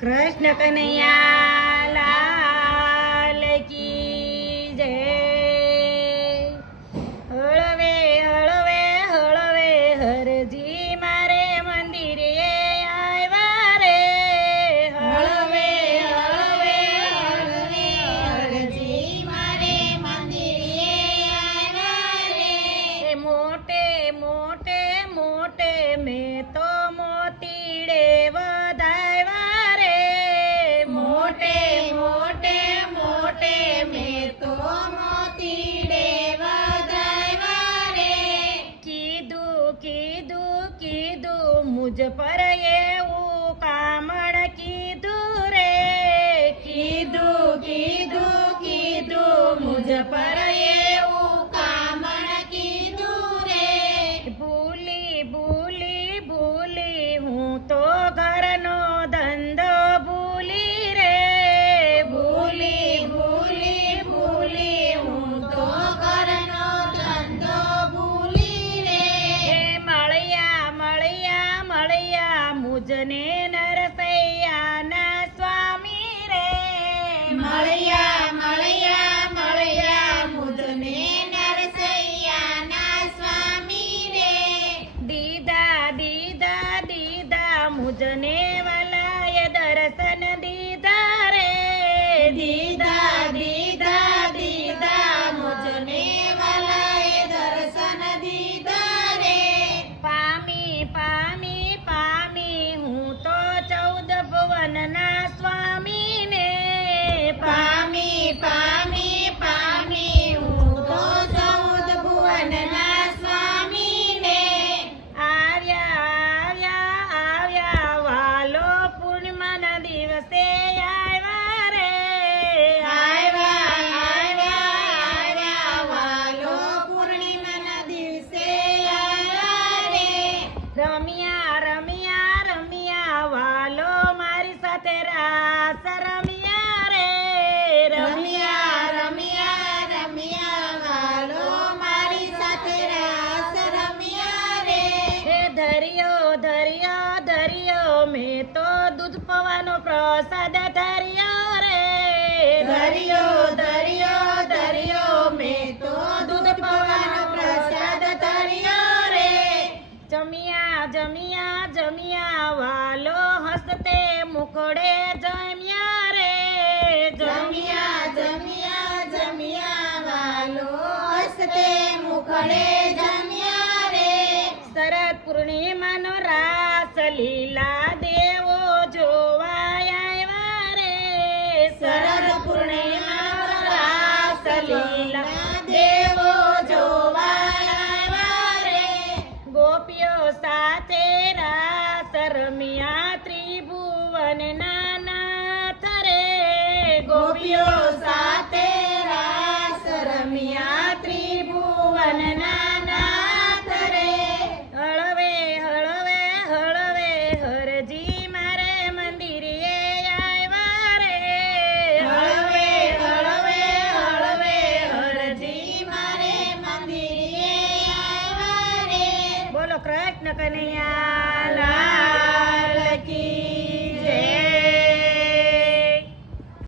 કૃષ્ણ કનૈયા લાલ કી જય. હળવે હળવે હળવે હરજી મારે મંદિરે આવ્યા રે. હળવે હળવે હળવે હરજી મારે મંદિરે આવ્યા રે. મોટે મોટે મોટે મેં તો મોતીડે વધાવ્યા રે. મોટે મોટે મોટે મેં તો મોતીડે વધાવ્યા રે. કીધું કીધું કીધું મુજ પર એવું કામણ કીધું રે. કીધું કીધું કીધું મુજ પર એવું કામણ કીધું રે. ભૂલી ભૂલી ભૂલી હું તો ઘરનો ધંધો ભૂલી રે. ભૂલી ભૂલી ભૂલી હું તો ઘરનો ધંધો ભૂલી રે. મળ્યા મળ્યા મળ્યા મુજને નરસૈયાના સ્વામી રે. મળ્યા મળ્યા મળ્યા મુજને નરસૈયાના સ્વામી રે. દીદા દીદા દીદા મુજને વાલાએ દર્શન દીધા રે. દીદા દીદા દીદા મુજને વાલાએ દર્શન દીધા રે. પામી પામી પામી હું તો 14 ભુવનના સ્વામીને. પામી પામી પામી હું તો 14 ભુવનના સ્વામીને. આવ્યા આવ્યા આવ્યા વાલો પૂર્ણિમાના દિવસે આવ્યા રે. આવ્યા આવ્યા આવ્યા વાલો પૂર્ણિમાના દિવસે આવ્યા રે. રમ્યા રમ્યા રમ્યા વાલો મારી સાથે રાસ રમ્યા રે. રમ્યા રમ્યા રમ્યા વાલો મારી સાથે રાસ રમ્યા રે. ધર્યો ધર્યો ધર્યો મેં તો દૂધ પવાનો પ્રસાદ ધર્યો રે. ધર્યો ધર્યો ધર્યો મેં તો દૂધ પવાનો પ્રસાદ ધર્યો રે. જમ્યા જમ્યા જમ્યા વાલો હસતે મુખડે જમ્યા રે. જમ્યા જમ્યા જમ્યા વાલો હસતે મુખડે જમ્યા